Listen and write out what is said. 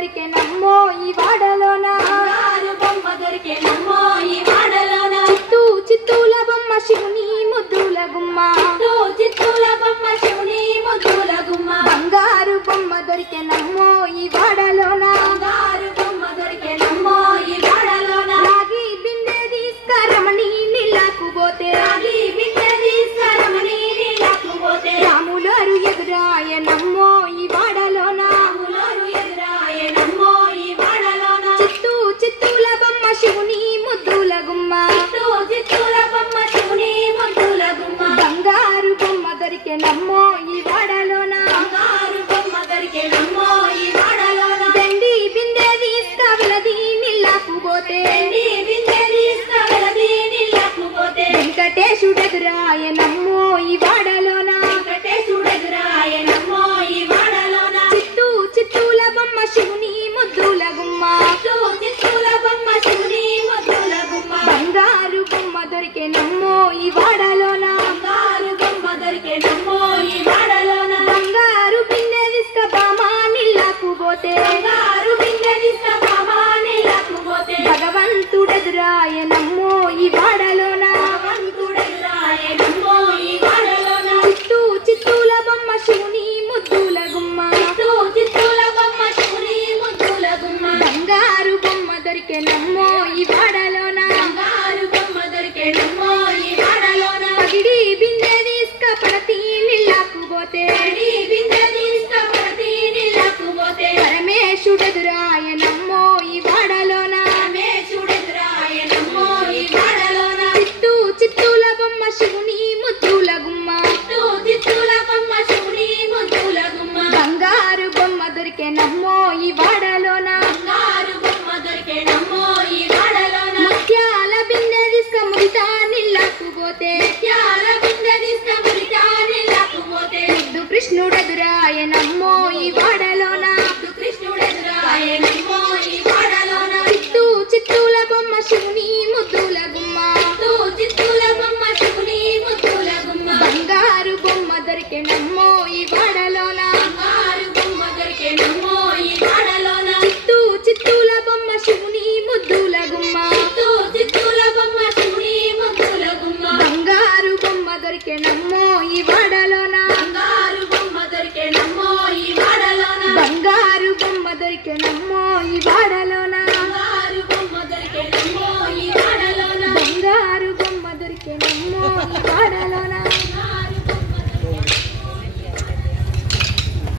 దొరికెనమ్మో ఈ వాడలోన బంగారు బొమ్మ దొరికెనమ్మో ఈ వాడలోన చిత్తూల బొమ్మ శివుని ముద్దుల గుమ్మ చిత్తూల బొమ్మ శివుని ముద్దుల గుమ్మ బంగారు బొమ్మ దొరికెనమ్మో ఈ వాడలోన బంగారు బొమ్మ దొరికెనమ్మో ఈ వాడలోన రాగి బిందె తీసుకరమణి నీళ్ళకు పోతే రాగి బిందె తీసుకరమణి నీళ్ళకు పోతే రాములారు ఎదురాయనమ్మో ఈ వాడలోన రాములారు ఎదురాయనమ్మో ఈ వాడలోన చిత్తూల బొమ్మ శివుని ముద్దుల గుమ్మ చిత్తూల బొమ్మ శివుని ముద్దుల గుమ్మ బంగారు బొమ్మ దొరికెనమ్మో ఈ వాడలోన బంగారు బొమ్మ దొరికెనమ్మో ఈ వాడలోన వెండి బిందె తీసుకవలది నీళ్ళకు పోతే వెంకటేశుడెదురాయనమ్మో ఈ వాడలోన చిత్తూల బొమ్మ శివుని ముద్దుల గుమ్మ బంగారు బొమ్మ దొరికెనమ్మో ఈ వాడలోన బంగారు బిందె తీసుకబామా నీళ్ళకు పోతే భగవంతుడెదురాయనమ్మో ఈ వాడలోన చిత్తూల బొమ్మ శివుని ముద్దుల గుమ్మ బంగారు బొమ్మ దొరికెనమ్మో ఈ వాడలోన పగిడి బిందె తీసుకపడతి నీళ్ళకు పోతే పరమేశుడెదురాయనమ్మో ఈ వాడలోన చిత్తూల బొమ్మ శివుని ముద్దుల గుమ్మ బంగారు బొమ్మ దొరికెనమ్మో ఈ వాడలోన ముత్యాల బిందె తీసుక ముడితా నీళ్ళకు పోతే ముద్దు కృష్ణుడెదురాయనమ్మో ఈ వాడలోన కృష్ణుడెదురాయన